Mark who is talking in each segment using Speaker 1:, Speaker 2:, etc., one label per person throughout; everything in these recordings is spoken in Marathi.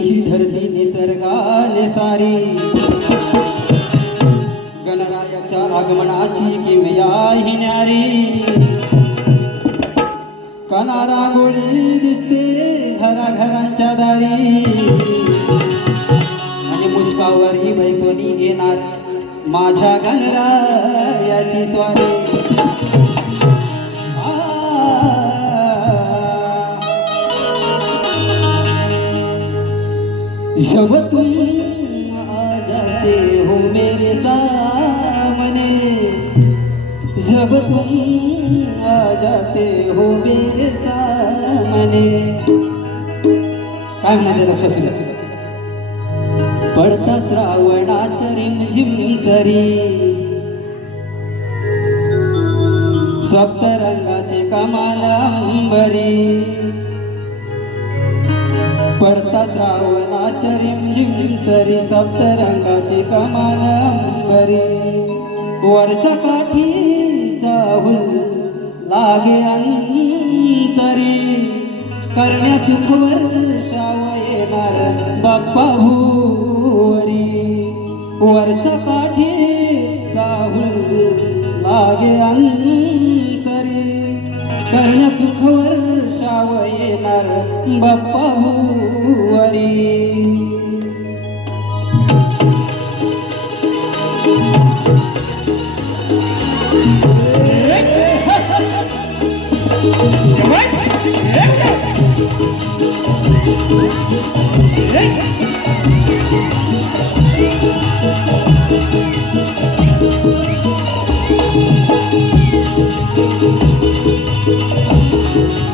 Speaker 1: ही धरती निसर्गाने सारी. गणरायाच्या आगमनाची किमया ही न्यारी. काना रांगोळी दिसते घराघरांच्या दारी. आणि मुस्कावरही बैसोनी येणार माझ्या गणरायाची स्वारी. जब तुम आ जाते हो मेरे सामने। जब तुम आ जाते हो मेरे सामने। काय म्हणायचं लक्षात तुझ्या पडता श्रावणाच्या रिमझिम सरी। सप्तरंगाचे कमाल अंबरी पडता श्रावणाच्या रिमझिम सरी सप्तरंगाची कमान अंबरी. वर्षकाठी जाऊन लागे अंतरी. करण्या सुख वर्षाव येणार बाप्पा भूवरी. वर्षकाठी जाऊन लागे अंतरी. करण्या सुख वर्षाव येणार बाप्पा भूवरी पडता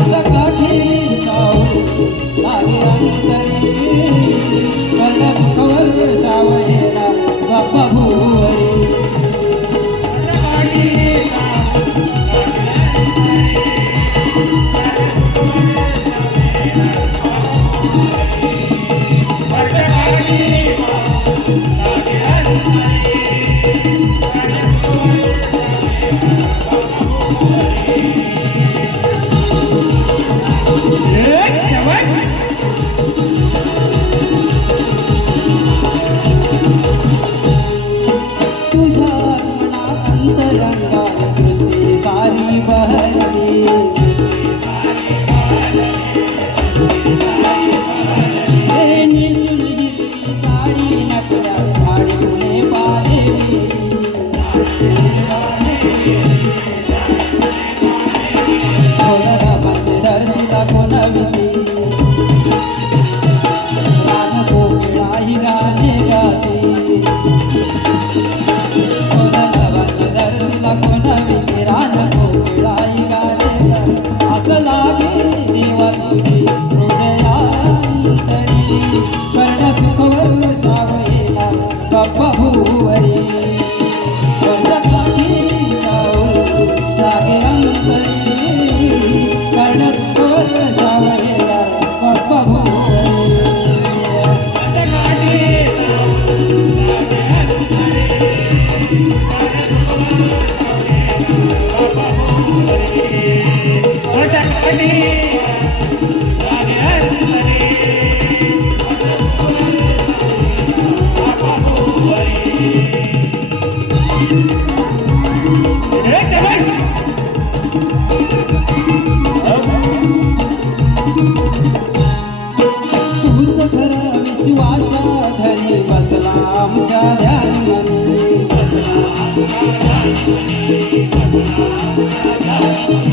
Speaker 1: वर्ष काठी जाऊ. आणि अंतर बहरली हे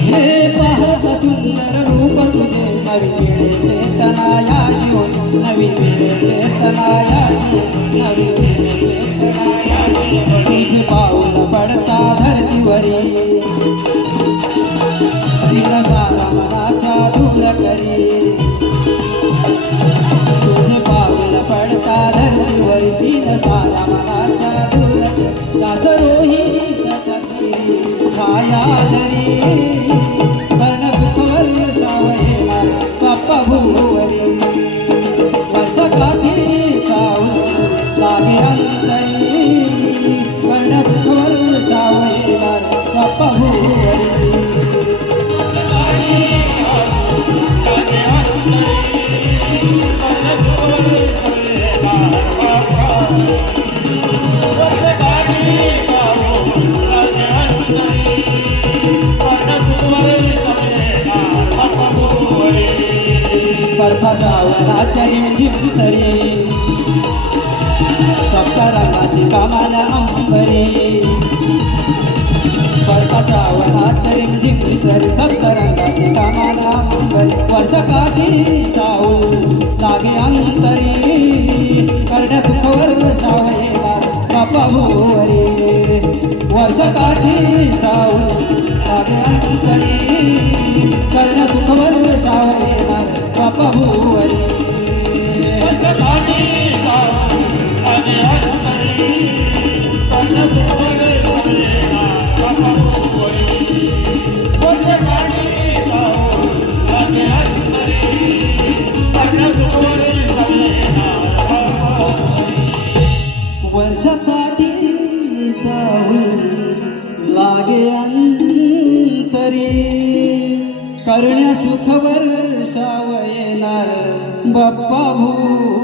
Speaker 1: हे पाहत सुंदर रूप तुझे नवी वेळेचे तनाया जीव नवी वेळेचे तनाया जीव नवी वेळेचे तनाया तुझे पाऊल पडता धरतीवरी तिला गाला दूर करी सासरोही छाया पर्वतावराच्या रिमझिम सरी सप्तरंगाची कामान अंबरी पर्वतावराच्या रिमझिम सरी सप्तरंगाची कामान अंबरी वर्षकाठी जाऊ लागे अंतरे कर्ण सुखवर सावे बापा वर्ष काठी जाऊ लागे अंतरे कर्ण सुखवर सावयला बापा भुवरी वर्षासाठी जाऊ लागे अंतरी. करण्या वर्षाव येणार. बाप्पा भूवरी